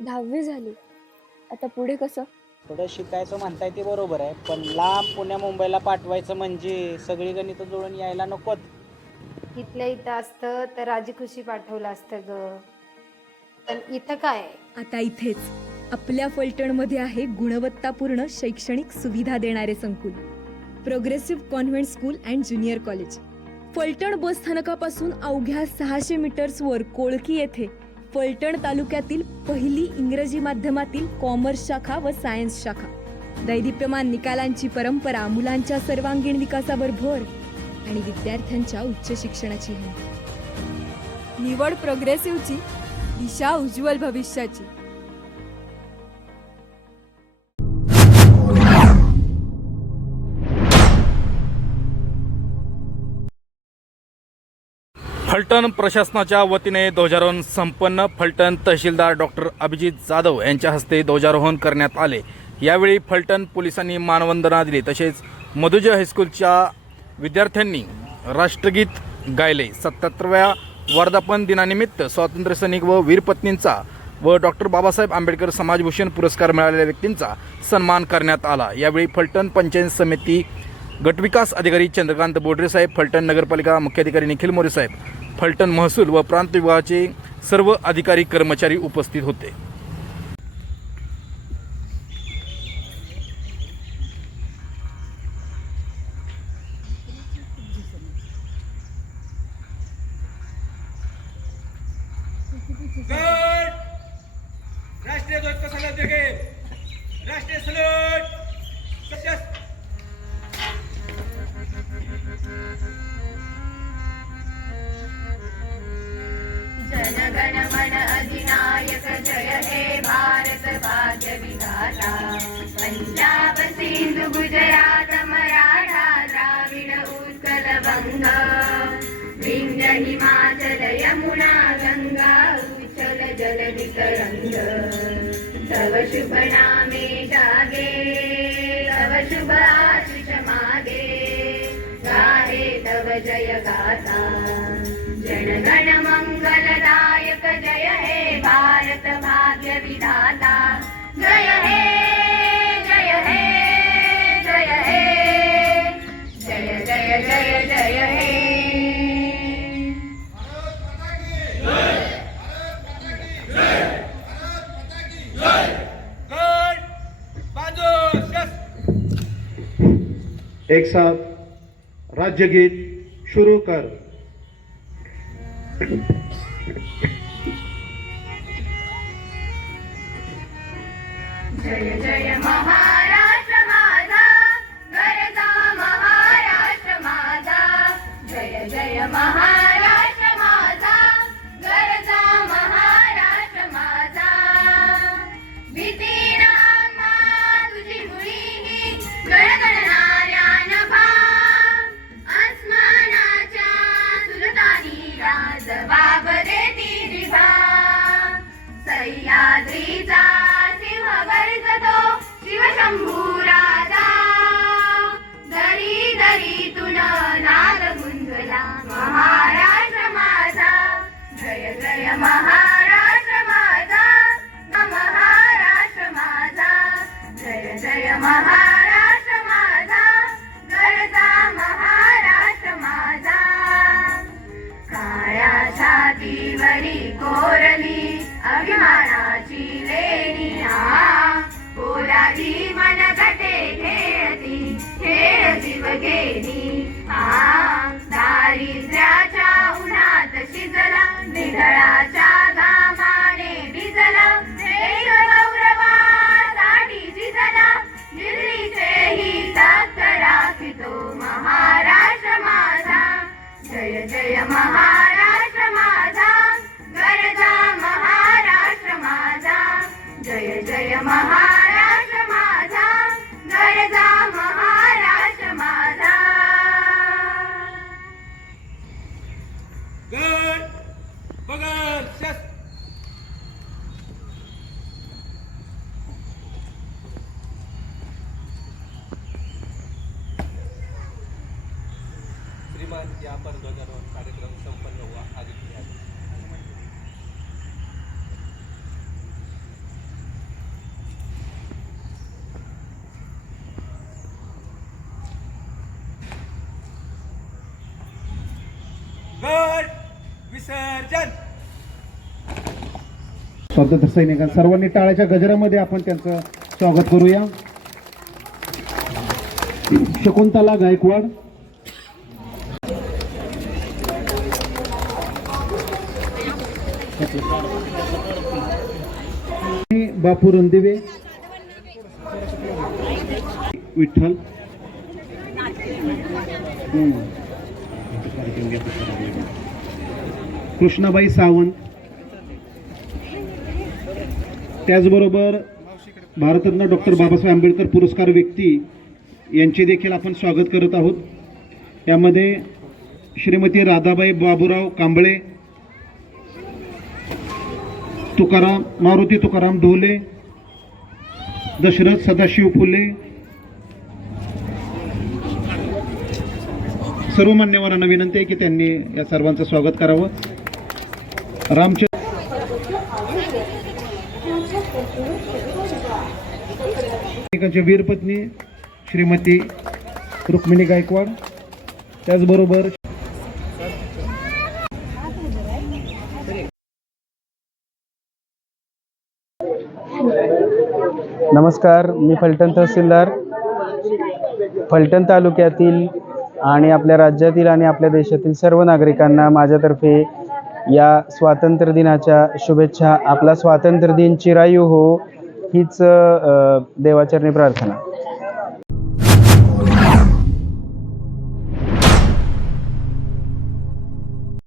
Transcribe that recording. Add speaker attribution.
Speaker 1: दहावी झाली. आता पुढे कसं?
Speaker 2: थोडं शिकायचं म्हणताय ते बरोबर आहे पण लांब पुण्या मुंबईला पाठवायचं म्हणजे सगळी गणितं जुळून यायला नकोत.
Speaker 3: इथल्या इथं असतं तर राजी खुशी पाठवलं असतं ग. पण इथं काय?
Speaker 4: आता इथेच. आपल्या फलटणमध्ये आहे गुणवत्तापूर्ण शैक्षणिक सुविधा देणारे संकुल. Progressive convent school and junior college Phaltan bus स्थानकापासून अवघ्या सहाशे मीटर्सवर कोळकी येथे फलटण तालुक्यातील पहिली इंग्रजी माध्यमातील कॉमर्स शाखा व सायन्स शाखा. दैदिप्यमान निकालांची परंपरा मुलांच्या सर्वांगीण विकासावर भर आणि विद्यार्थ्यांच्या उच्च शिक्षणाची निवड प्रोग्रेसिव्हची दिशा उज्ज्वल भविष्याची.
Speaker 5: फलटण प्रशासनाच्या वतीने ध्वजारोहण संपन्न. फलटण तहसीलदार डॉक्टर अभिजित जाधव यांच्या हस्ते ध्वजारोहण करण्यात आले. यावेळी फलटण पोलिसांनी मानवंदना दिली. तसेच मधुज हायस्कूलच्या विद्यार्थ्यांनी राष्ट्रगीत गायले. सत्याहत्तरव्या वर्धापन दिनानिमित्त स्वातंत्र्यसैनिक व वीरपत्नींचा व डॉक्टर बाबासाहेब आंबेडकर समाजभूषण पुरस्कार मिळालेल्या व्यक्तींचा सन्मान करण्यात आला. यावेळी फलटण पंचायत समिती गटविकास अधिकारी चंद्रकांत बोडरे साहेब फलटण नगरपालिका मुख्याधिकारी निखिल मोरे साहेब फलटण महसूल व प्रांत विभागाचे सर्व अधिकारी कर्मचारी उपस्थित होते.
Speaker 6: राष्ट्रीय ध्वज कसा राष्ट्रीय सलोट
Speaker 7: जनगण मन अधिनायक जय हे भारत भाग्य विधाता पंजाब सिंधु गुजरात मराठा द्राविड उत्कल बंग विंध्य हिमाचल यमुना गंगा उच्चल जल वितरंग तव शुभ नामे जागे तव शुभ आशिष मागे गाहे तव जय गाता। जनगण मंगलदायक
Speaker 8: एक साथ राज्य गीत शुरू कर।
Speaker 7: जय जय महाराष्ट्र
Speaker 6: the. या ध्वजारोहण कार्यक्रम संपन्न हुआ
Speaker 8: आदि सैनिकां सर्वांनी टाळ्याच्या गजरामध्ये आपण त्यांचं स्वागत करूया. शकुंतला गायकवाड बापू रणदिवे. विठ्ठल. कृष्णाबाई सावंत. त्याचबरोबर भारतरत्न डॉक्टर बाबासाहेब आंबेडकर पुरस्कार व्यक्ती यांचे देखील आपण स्वागत करत आहोत. यामध्ये श्रीमती राधाबाई बाबूराव कांबळे तुकाराम मारुती तुकाराम ढोले दशरथ सदाशिव फुले सर्व मान्यवरांना विनंती आहे की त्यांनी या सर्वांचं स्वागत करावं. रामचंद्र वीरपत्नी श्रीमती रुक्मिणी गायकवाड. त्याचबरोबर
Speaker 9: नमस्कार मी फलटण तहसीलदार. फलटण तालुक्यातील आणि आपल्या राज्यातील आणि आपल्या देशातील सर्व नागरिकांना माझ्यातर्फे या स्वातंत्र्य दिनाच्या शुभेच्छा. आपला स्वातंत्र्य दिन चिरायू हो हीच देवाचरणी प्रार्थना.